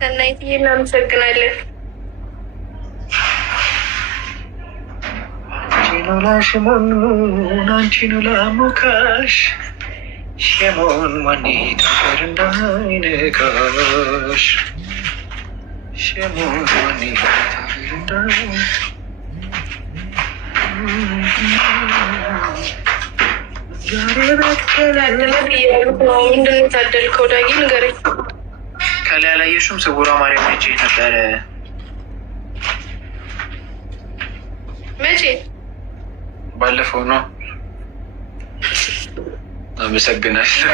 እናይትዬ እናመሰግናለን። አንቺኑ ላሽሞኑን አንቺኑ ላሞካሽ ሸሞን ማኔት አገር እንዳይነካሽ ሸሞን ማኔት አገር እንዳይ ምንድን ታደልከው? ዳጊ ንገረኝ። ከላይ ያላየሽም ስውሯ ማርያም ሄጄ ነበረ። መቼ? ባለፈው ነው። አመሰግናለሁ።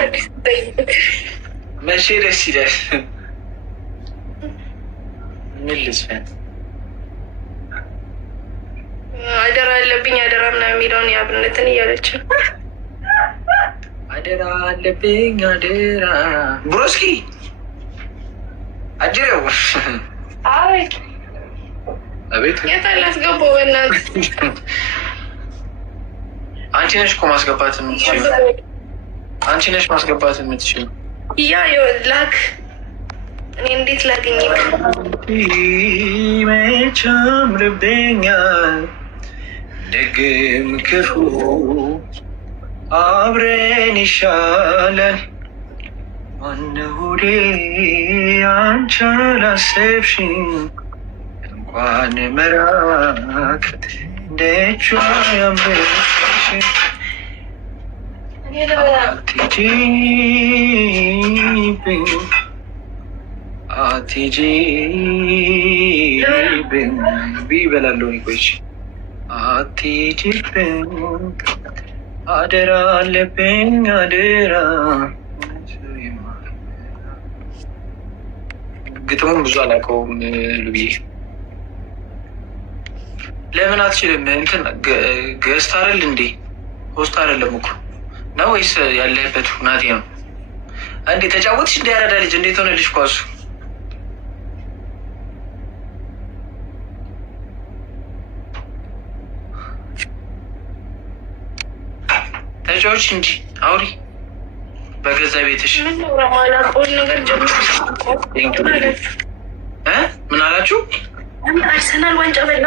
መቼ? ደስ ይላል። ምን ልስፈን? አደራ አለብኝ አደራ ምናምን የሚለውን የአብነትን እያለች አደራ አለብኝ አደራ ብሮስኪ አጅሬው አቤት የት አላስገባው? በእናትህ አንቺ ነሽ እኮ ማስገባት የምትችይው። አንቺ ነሽ ማስገባት የምትችይው። ያ ላክ። እኔ እንዴት ላገኝክ? መች ያምርብኛል ደግም ክፉ አብረን ይሻላል። ማነውዴ አንቺ አላሰብሽኝ እንኳን መራቅ ደጇ ያምርብሽ አትሂጂብኝ አትሂጂብኝ ቢበላለሁ ይቆይሽ አትሂጂብኝ አደራ አለብኝ አደራ። ግጥሙን ብዙ አላውቀውም ልብዬ። ለምን አትችልም? እንትን ገዝታ አይደል እንዴ? ሆስት አይደለም እኮ ነው ወይስ ያለህበት ሁናቴ ነው እንዴ? ተጫወትሽ እንደ ያራዳ ልጅ እንዴት ሆነልሽ ኳሱ? ተጫዎች እንጂ አውሪ በገዛ ቤትሽ። ምን አላችሁ? አርሰናል ዋንጫ በላ።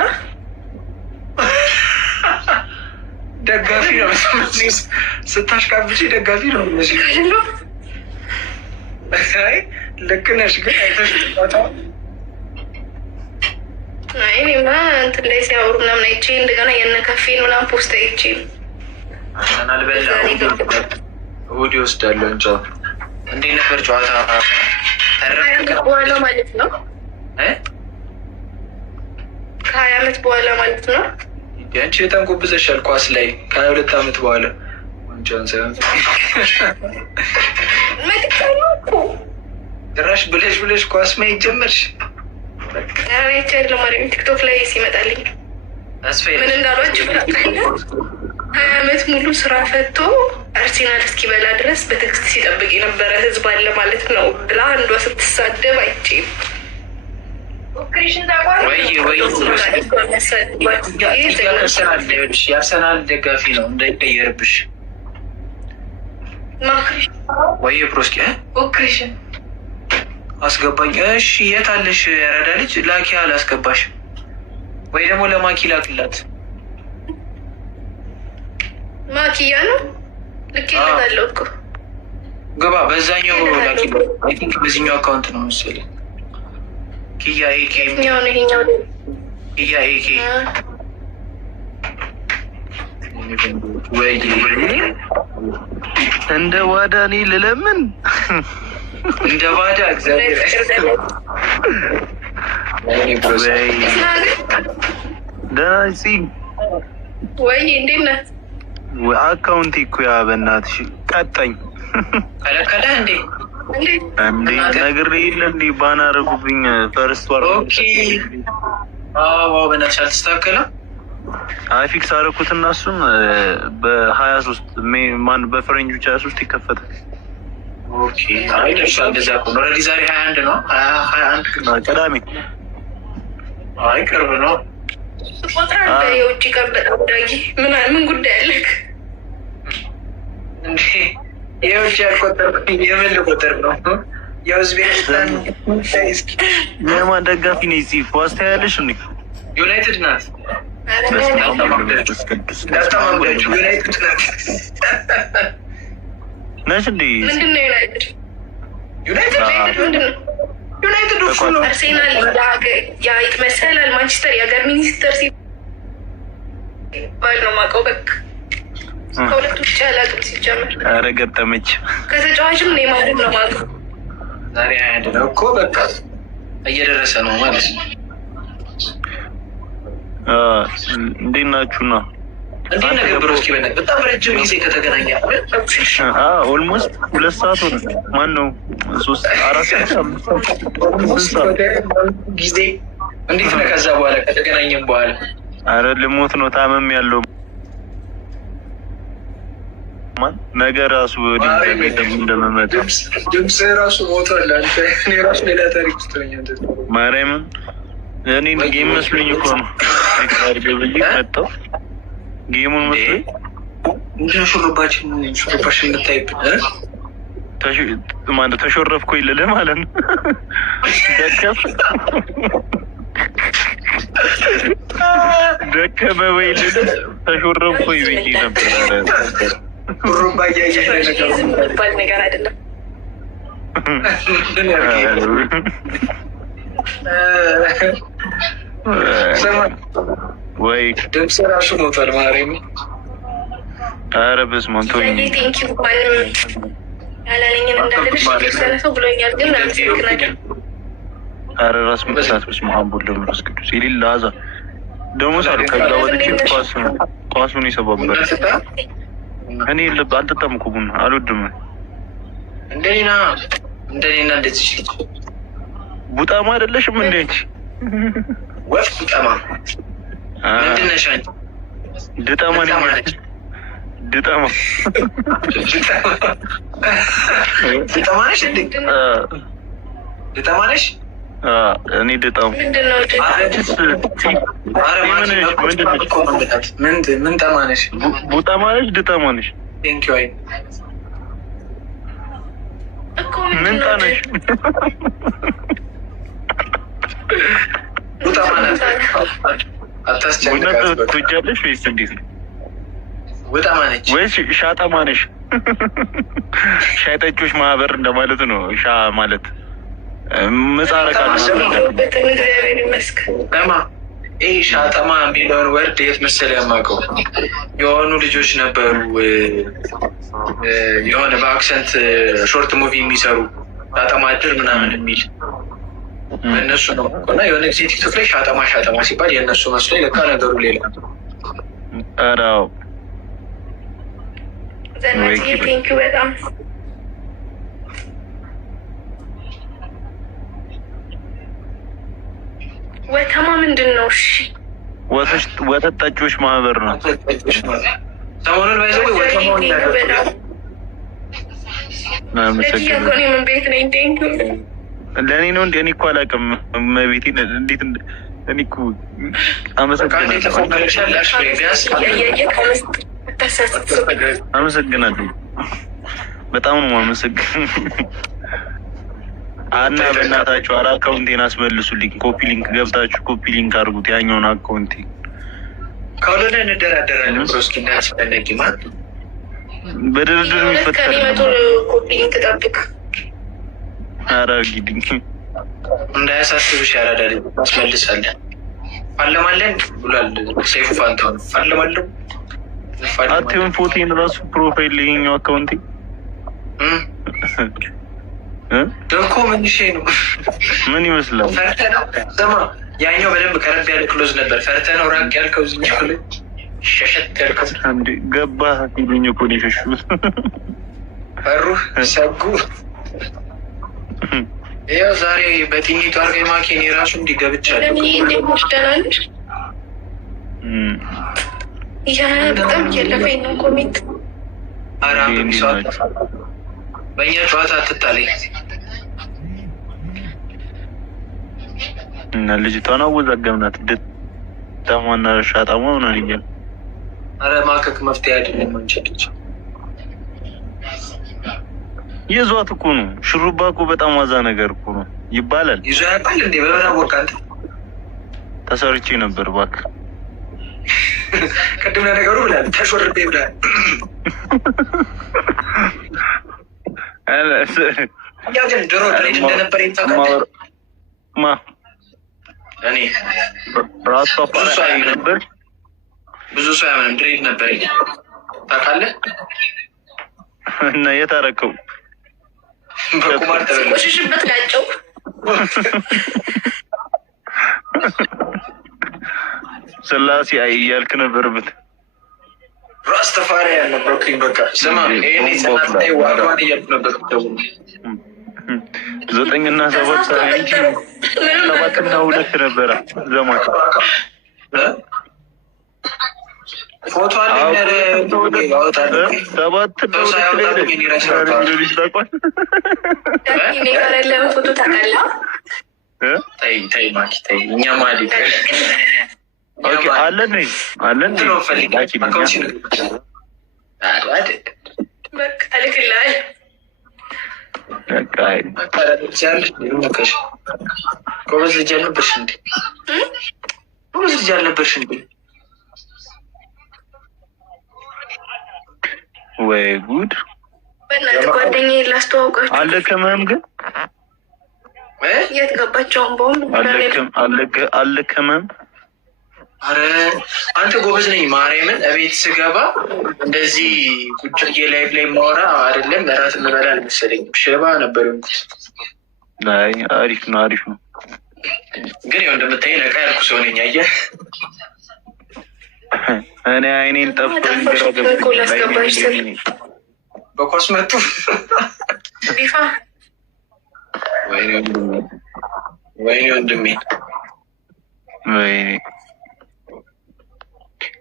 ደጋፊ ነው ስታሽቃብጪ፣ ደጋፊ ነው ልክ ነሽ። ግን አይተሽ እኔማ እንትን ላይ ሲያወሩ ምናምን አይቼ እንደገና የነ ካፌን ምናምን ፖስት አይቼ አርሰናል በላ እሑድ ይወስዳለሁ እንጃ። እንዴት ነበር ጨዋታ? በኋላ ማለት ነው። ከ20 ዓመት በኋላ ማለት ነው። አንቺ በጣም ጎብዘሻል ኳስ ላይ ከ22 ዓመት በኋላ ዋንጫውን ሳይሆን ጭራሽ ብለሽ ኳስ ማየት ጀመርሽ። ለማርያም ቲክቶክ ላይ ሲመጣልኝ ምን እንዳሏችሁ 20 ዓመት ሙሉ ስራ ፈቶ አርሴናል እስኪበላ ድረስ በትዕግስት ሲጠብቅ የነበረ ህዝብ አለ ማለት ነው ብላ አንዷ ስትሳደብ አይቼ የአርሰናል ደጋፊ ነው እንዳይቀየርብሽ። ወይ ፕሮስኪ አስገባኝ። እሺ የት አለሽ? ያራዳ ልጅ ላኪ አላስገባሽ ወይ ደግሞ ለማኪ ላክላት። ማኪያ ነው ልኬለታለሁ እኮ ግባ። በዛኛው ላኪ። አይ ቲንክ በዚህኛው አካውንት ነው መሰለኝ። ኪያ ኤኬ ኪያ ኤኬ ወይ እንደ ዋዳ እኔ ልለምን እንደ ዋዳ እግዚአብሔር ደህና ወይ እንዴት ነህ? አካውንት እኮ ያ በእናትሽ ቀጣኝ ከለከለ እንዴ? እንዴ ነግሬ የለ እንዴ ባና አደረጉብኝ። ፈርስት ዋር ኦኬ። አዎ በእናትሽ አልተስተካከለም። አይ ፊክስ አደረኩትና እሱን በ23 ማን በፈረንጆች 23 ይከፈታል። ኦኬ አይ ደርሷል። እንደዛ እኮ ነው። ኦልሬዲ ዛሬ 21 ነው። 21 ቅዳሜ። አይ ቅርብ ነው። ቆጥራለህ? የውጭ ቀን በጣም ዳጊ ምን ጉዳይ አለክ እንዴ? የውጭ ያልቆጠር የምን ልቆጠር ነው? የኡዝቤክስታን የማን ደጋፊ ነኝ? እስኪ ኳስ ታያለሽ እንዴ? ዩናይትድ ናት። ምንድን ነሽ እንዴ? ነው ዩናይትድ? ዩናይትድ እኮ ነው። አርሴናል የአይጥ መሰላል ማንቸስተር የሀገር ሚኒስትር ሲባል ነው የማውቀው። በቃ ከሁለቱ ውጭ አላውቅም ሲጀምር። ኧረ ገጠመች። ከተጫዋችም ኔይማር ነው የማውቀው። ዛሬ አያድነው እኮ በቃ እየደረሰ ነው ማለት ነው። እንዴት ናችሁ? ነው እንዴት ነገር ብሎ እስኪ በጣም ረጅም ጊዜ ከተገናኘ ኦልሞስት 2 ሰዓት ሆነ። ማን ነው 3-4 ሰዓት ጊዜ እንዴት ነው? ከዛ በኋላ ከተገናኘም በኋላ አረ ልሞት ነው ታመም ያለው ማን ነገር ራሱ እንደመመጣ ድምፅ ራሱ ሞቷል። አንተ እኔ ራሱ ሌላ ታሪክ ውስጥ ነኝ። ማርያምን እኔ ጌም መስሎኝ እኮ ነው ገብዬ መጣሁ። ጌሙን መስሎኝ ምንድነው ሹሩባችን የምታይብን ማለት ተሾረፍኩ ይልልህ ማለት ነው። ደከመ ወይ ልልህ ተሾረፍኩ ብዬ ነበር። ሹሩባ የሚባል ነገር አይደለም። ወይ ድምፅ ራሱ ሞቷል። ማርያም ኧረ በስመ አብ ተወኝ። ቴንኪው ማንም ያላለኝን እንዳልልሽ የተወሰነ ሰው ብሎኛል፣ ግን አመሰግናለሁ። ኧረ ራስ ምታት በስመ አብ ወወልድ ወመንፈስ ቅዱስ የሌለ አዛ ደግሞ ሳሉ ከዛ ወጥቼ ኳሱን ይሰባበራል። እኔ አልጠጣም እኮ ቡና አልወድም። እንደኔና እንደዚህ ቡጣማ አይደለሽም እንዴ አንቺ? ወፍ ቡጣማ ምንድን ነሽ አንቺ? ድጣማ ነኝ። ድጣማ ነሽ እንዴ? ድጣማ ነሽ? እኔ ድጣማ ምን ጠማ ነሽ? ቡጣማ ነሽ? ድጣማ ነሽ? ቴንኪው አይ ምን ጣነሽ? ቡጣማ ናት። አታስጨንቃት። ትወጃለሽ ወይስ እንዴት ነው? ቡጣማ ነች ወይስ ሻጣማ ነሽ? ሻይ ጠጪዎች ማህበር እንደማለት ነው። ሻ ማለት ምህጻረ ቃል ነው። ይህ ሻጠማ የሚለውን ወርድ የት መሰለህ የማውቀው? የሆኑ ልጆች ነበሩ የሆነ በአክሰንት ሾርት ሙቪ የሚሰሩ ሻጠማ እድር ምናምን የሚል እነሱ ነው እና የሆነ ጊዜ ቲክቶክ ላይ ሻጠማ ሲባል የእነሱ መስሎኝ ለካ ነገሩ ሌላ ነው። በጣም ወተማ ምንድን ነው? እሺ ወተት ጠጪዎች ማህበር ነው። ሰሞኑን ባይዘው ወተማውን ለእኔ ነው እንደ እኔ እኮ አላውቅም። መቤቴ እንዴት እኔ እኮ አመሰግናለሁ። በጣም ነው የማመሰግን። እና በእናታችሁ አካውንቴን አስመልሱልኝ። ኮፒ ሊንክ ገብታችሁ ኮፒ ሊንክ አድርጉት ያኛውን አካውንቴ። ካልሆነ እንደራደራለን። ብሮስኪ እንዳያስፈለጊ ማለት በድርድር የሚፈጠር ኮፒ ሊንክ ጠብቅ። ኧረ አድርጊልኝ እንዳያሳስብሽ። ያራዳል አስመልሳለን። ፋለማለን ብሏል ሰይፉ ፋንታሁን። ፋለማለሁ አትይውን ፎቴን ራሱ ፕሮፋይል ይኸኛው አካውንቴ ደኮ ምንሽ ነው? ምን ይመስላል? ፈርተህ ነው? ስማ ያኛው በደንብ ቀረብ ያለ ክሎዝ ነበር። ፈርተህ ነው ራቅ ያልከው? እዚህኛው ላይ ሸሸት ያልከው እንዴ? ገባህ ሲሉኝ እኮ ነው የሸሹት። ፈሩህ፣ ሰጉ። ያው ዛሬ በጥኝቱ አርገ ማኬን የራሱ እንዲገብቻለሁ። በጣም እየለፈኝ ነው ኮሜንት። ኧረ ሰዋት በእኛ ጨዋታ አትጣለኝ እና ልጅቷን አወዛገብናት። ድጣማና ሻጣማ ምናምን እያለ ኧረ ማከክ መፍትሄ አይደለም። አንቺ ልጅ የዟት እኮ ነው። ሽሩባ እኮ በጣም ዋዛ ነገር እኮ ነው ይባላል። ይዞ ያውቃል እንዴ? በበራ ወቃንተ ተሰርቼ ነበር እባክህ። ቅድም ለነገሩ ብላል ተሾርቤ ብላል። ያ ግን ድሮ ድሬድ እንደነበር ይታወቃል። ማ እኔ ራሱ ነበር ብዙ ሰው ያምንም ድሬድ ነበር ታውቃለህ። እና የታረከው በቁማር ቆሽሽበት ናቸው። ስላሴ እያልክ ነበርበት ራስ ተፋሪ ያልነበርኩኝ። በቃ ስማ ይሄኔ ሰናፍታይ ዋጋዋን እያልኩ ነበር። 9 እና 7 ሳይንጂ 7 እና 2 ነበረ ዘማን ፎቶ አለኝ ያወጣል 7 ፎቶ ታውቃለህ? ተይ ማኪ ተይ። እኛ ማለት አለን አለን ጎበዝ ልጅ አልነበርሽ እንዴ? ጎበዝ ልጅ አልነበርሽ እንዴ? ወይ ጉድ! በእናትህ ጓደኛዬን ላስተዋውቃችሁ። አልደከመህም ግን? የት ገባቸውን በሆኑ አልደከመህም? አረ አንተ ጎበዝ ነኝ። ማርያምን እቤት ስገባ እንደዚህ ቁጭ ላይፍ ላይ ማወራ አይደለም እራት እንበላ አልመሰለኝም። ሽባ ነበር የሆንኩት። አይ አሪፍ ነው አሪፍ ነው። ግን ያው እንደምታይ ነቃ ያልኩ ሰው ነኝ። አየህ እኔ አይኔን ጠፍቶኝ ግራ ገብቶኝ በኳስ መቱ ቢፋ ወይኔ ወንድሜ ወይኔ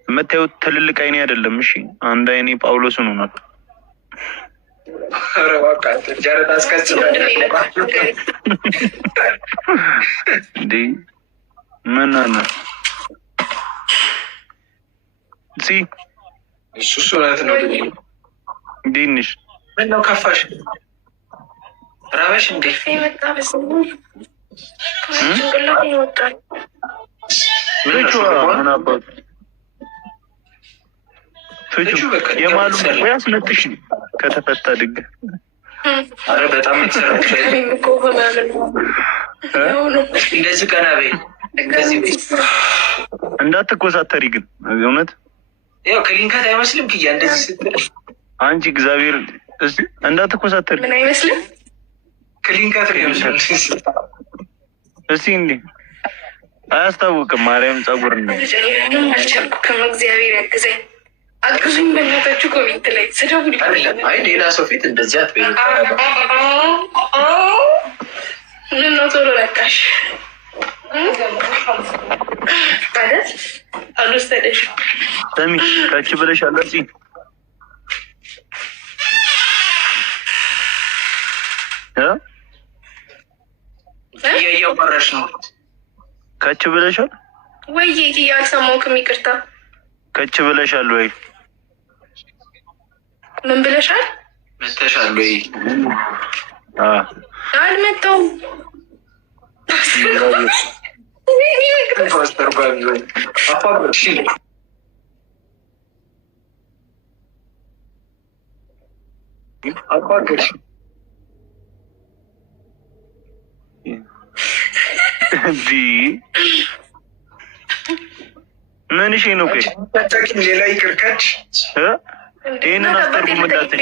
የምታዩት ትልልቅ አይኔ አይደለም። እሺ አንድ አይኔ ጳውሎስ ነው ማለት ኧረ እባክህ ጀረታ አስከስበህ እንዴ ምን አለ እሱ እውነት ነው። ዲንሽ ምን ነው ከፋሽ? ራበሽ እንዴ? የማሉ ያስነጥሽ ከተፈታ ድግ አረ በጣም የተሰራሽ እንደዚህ ቀና በይ እንዳትኮሳተሪ ግን እውነት ያው ክሊንካት አይመስልም። ክያ እንደዚህ ስትል አንቺ እግዚአብሔር እስቲ እንዳትኮሳተሪ ምን አይመስልም? ክሊንካት አይመስልም። እስቲ እንዴ አያስታውቅም። ማርያም ጸጉር ነው አልቻልኩም። እግዚአብሔር ያግዘኝ። አግዙኝ በእናታችሁ። ኮሜንት ላይ ስደውል አይ ሌላ ሰው ፊት እንደዚህ አትበይ። ምን ነው ቶሎ ነቃሽ አይደል? አልወሰደሽ ሰሚ ካች ብለሻል። እዚህ እያወራሽ ነው። ካች ብለሻል ወይ? አልሰማሁም፣ ይቅርታ። ካች ብለሻል ወይ? ምን ብለሻል? መተሻል ወይ? አልመጣሁም። ምን እሺ ነው? ሌላ ይቅርካች ይህንን አስተርጉምላት።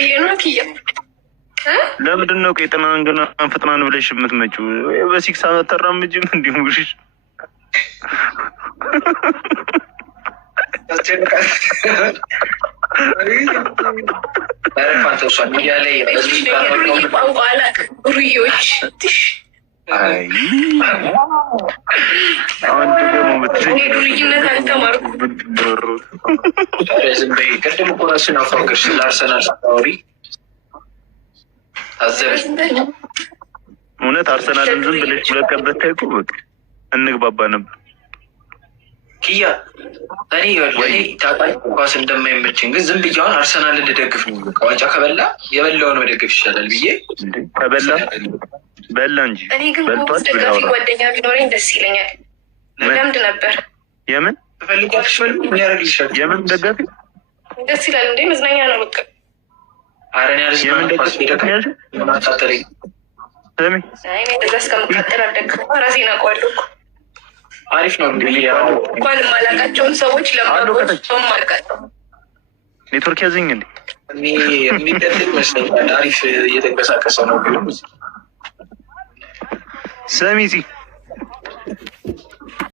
ለምንድን ነው ቄጥናን ገና ፍጥናን ብለሽ የምትመጪው? በሲክስ አመት ተራምጅም እንዲሙሽ ዱርይነት አልተማርኩም። ዝም በይ። ቅድም እኮ እራስሽን አፋገርሽ ስለ አርሰናል ስታወሪ አዘበሽ። እውነት አርሰናልን ዝም ብለሽ ሁለት ቀን ብታይ እኮ በቃ እንግባባ ነበር። ኪያ እኔ ታውቃለህ ኳስ እንደማይመቸኝ ግን ዝም ብዬ አሁን አርሰናልን ልደግፍ ነው። ዋንጫ ከበላ የበላውን መደገፍ ይሻላል ብዬ ከበላ በላ እንጂ እኔ ግን ጎበዝ ደጋፊ ጓደኛ ቢኖረኝ ደስ ይለኛል። ለምድ ነበር የምን ተፈልጓልሽ ምን ያደርግልሻል? የምን ደጋፊ ደስ ይላል እንዴ? መዝናኛ ነው በቃ። አረን ያለሽ የምን ደጋፊ ማታጠረኝ ስሚ እዛ እስከምቃጠል አልደግፍም። ራሴን አውቀዋለሁ እኮ አሪፍ ነው እንግዲህ እንኳን የማላውቃቸውን ሰዎች ለማሰውም አልቃቸው ኔትወርክ ያዘኝ እንዴ የሚቀጥል ይመስለኛል። አሪፍ እየተንቀሳቀሰ ነው። ሰሚዚ